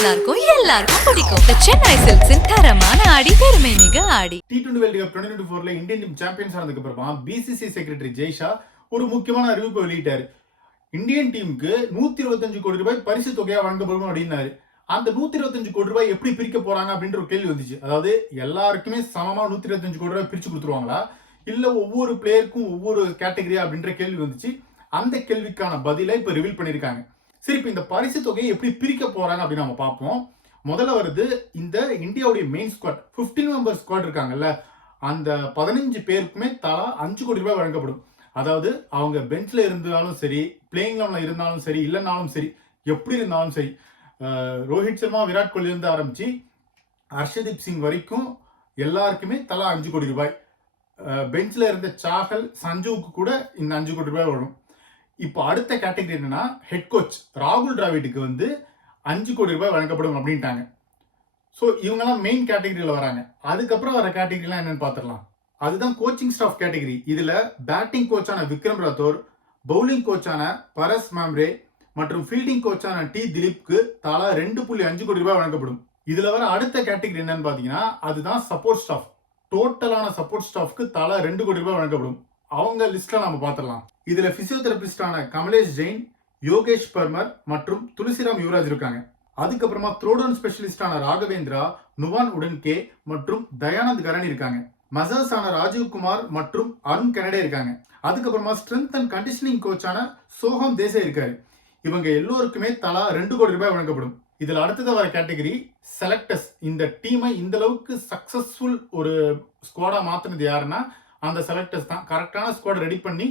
நல்லா இருக்கும், எல்லாருக்கும் பிடிக்கும். The Chennai Silks இன் தரமான ஆடி, பெருமை மிக ஆடி. T20 World Cup 2024 Indian team champions ஆனதுக்கு அப்புறமா பிசிசி செக்ரட்டரி ஜெய்ஷா ஒரு முக்கியமான அறிவிப்பை வெளியிட்டாரு. இந்தியன் டீமுக்கு 125 கோடி ரூபாய் பரிசு தொகையா வழங்கப்படும் அப்படின்னாரு. அந்த 125 கோடி ரூபாய் எப்படி பிரிக்க போறாங்க அப்படின்ற ஒரு கேள்வி வந்துச்சு. அதாவது எல்லாருக்குமே சமமா 125 கோடி ரூபாய் பிரிச்சு கொடுத்துருவாங்களா, இல்ல ஒவ்வொரு பிளேயருக்கும் ஒவ்வொரு கேட்டகரியா அப்படின்ற கேள்வி வந்துச்சு. அந்த கேள்விக்கான பதிலை இப்ப ரிவீல் பண்ணிருக்காங்க. சரி, இப்ப இந்த பரிசு தொகையை எப்படி பிரிக்க போறாங்க அப்படின்னு நம்ம பார்ப்போம். முதல்ல வருது இந்த இந்தியாவுடைய மெயின் ஸ்குவாட், 15 மெம்பர் ஸ்குவாட் இருக்காங்கல்ல, அந்த 15 பேருக்குமே தலா 5 கோடி ரூபாய் வழங்கப்படும். அதாவது அவங்க பெஞ்ச்ல இருந்தாலும் சரி, பிளேயிங் லெவல்ல இருந்தாலும் சரி, இல்லைனாலும் சரி, எப்படி இருந்தாலும் சரி, ரோஹித் சர்மா, விராட் கோலி இருந்து ஆரம்பிச்சு ஹர்ஷதீப் சிங் வரைக்கும் எல்லாருக்குமே தலா 5 கோடி ரூபாய். பெஞ்ச்ல இருந்த சாஹல், சஞ்சுவுக்கு கூட இந்த 5 கோடி ரூபாய் வரும். இப்போ அடுத்த கேட்டகரி என்னன்னா, ஹெட் கோச் ராகுல் டிராவிட்டுக்கு 5 கோடி ரூபாய் வழங்கப்படும் அப்படின்ட்டாங்க. ஸோ இவங்கெல்லாம் மெயின் கேட்டகரியில் வராங்க. அதுக்கப்புறம் வர கேட்டகரிலாம் என்னன்னு பார்த்துடலாம். அதுதான் கோச்சிங் ஸ்டாஃப் கேட்டகரி. இதில் பேட்டிங் கோச்சான விக்ரம் ராத்தோர், பவுலிங் கோச்சான பரஸ் மாம்ரே மற்றும் ஃபீல்டிங் கோச்சான டி திலீப்க்கு தலா 2.5 கோடி ரூபாய் வழங்கப்படும். இதில் வர அடுத்த கேட்டகரி என்னன்னு பார்த்தீங்கன்னா, அதுதான் சப்போர்ட் ஸ்டாஃப். டோட்டலான சப்போர்ட் ஸ்டாஃப்க்கு தலா 2 கோடி ரூபாய் வழங்கப்படும். அவங்க லிஸ்ட்ல நம்ம பார்த்துடலாம். இதுல பிசியோதெரபிஸ்டான கமலேஷ் ஜெயின், யோகேஷ் பர்மர் மற்றும் துளசிராம் யுவராஜ் இருக்காங்க. அதுக்கப்புறமா த்ரோடவுன் ஸ்பெஷலிஸ்டான ராகவேந்திரா, நுவான் உடன்கே மற்றும் தயானந்த் கரண் இருக்காங்க. மசாஸான ராஜீவ் குமார் மற்றும் அருண் கெனடே இருக்காங்க. அதுக்கப்புறமா ஸ்ட்ரென்த் அண்ட் கண்டிஷனிங் கோச்சான சோகம் தேசாய் இருக்காரு. இவங்க எல்லோருக்குமே தலா 2 கோடி ரூபாய் வழங்கப்படும். இதுல அடுத்தது வர கேட்டகரி செலக்டர்ஸ். இந்த டீமை இந்த அளவுக்கு சக்சஸ்ஃபுல் ஒரு ஸ்குவாடா மாத்தினது யாருன்னா அந்த செலக்டர்ஸ் தான். கரெக்டான ஸ்குவாட் ரெடி பண்ணி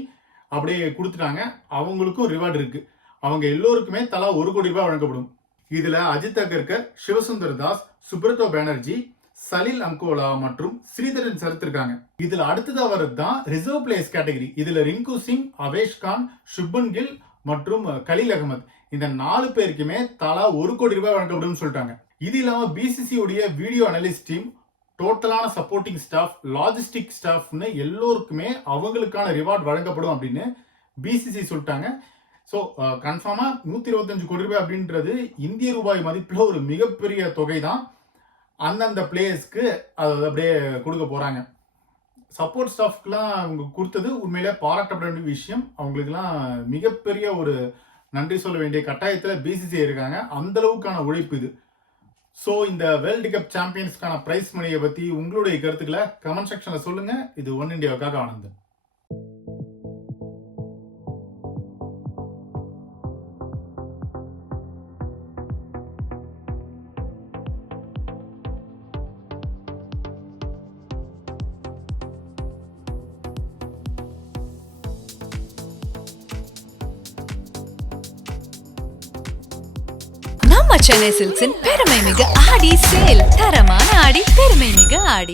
அப்படியே கொடுத்துட்டாங்க. அவங்களுக்கும் ரிவார்டு இருக்கு. அவங்க எல்லோருக்குமே தலா 1 கோடி ரூபாய் வழங்கப்படும். இதுல அஜித் அகர்கர், சிவசுந்தர் தாஸ், சுப்ரதோ பானர்ஜி, சலில் அங்கோலா மற்றும் ஸ்ரீதரன் சரத் இருக்காங்க. இதுல அடுத்ததா வரது தான் ரிசர்வ் பிளேயர்ஸ் கேட்டகரி. இதுல ரிங்கு சிங், அவேஷ் கான், சுப்மன் கில் மற்றும் கலீல் அகமது, இந்த 4 பேருக்குமே தலா 1 கோடி ரூபாய் வழங்கப்படும் சொல்லிட்டாங்க. இது இல்லாம பிசிசி உடைய வீடியோ அனலிஸ்ட் டீம், டோட்டலான சப்போர்ட்டிங் ஸ்டாஃப், லாஜிஸ்டிக் ஸ்டாஃப்னு எல்லோருக்குமே அவங்களுக்கான ரிவார்ட் வழங்கப்படும் அப்படின்னு பிசிசி சொல்லிட்டாங்க. ஸோ கன்ஃபார்மா 125 கோடி ரூபாய் அப்படின்றது இந்திய ரூபாய் மதிப்பில் ஒரு மிகப்பெரிய தொகை தான். அந்தந்த பிளேயர்ஸ்க்கு அதை அப்படியே கொடுக்க போறாங்க. சப்போர்ட் ஸ்டாஃப்க்குலாம் அவங்க கொடுத்தது உண்மையிலே பாராட்டப்பட வேண்டிய விஷயம். அவங்களுக்குலாம் மிகப்பெரிய ஒரு நன்றி சொல்ல வேண்டிய கட்டாயத்தில் பிசிசி இருக்காங்க. அந்த அளவுக்கான உழைப்பு இது. ஸோ இந்த வேர்ல்டு கப் சாம்பியன்ஸ்க்கான பிரைஸ் மணியை பற்றி உங்களுடைய கருத்துக்களை கமெண்ட் செக்ஷனில் சொல்லுங்க. இது ஒன் இண்டியாவுக்காக ஆனந்தன். நம்ம சென்னை சில்க்ஸின் பெருமை மிக ஆடி சேல், தரமான ஆடி, பெருமை மிக ஆடி.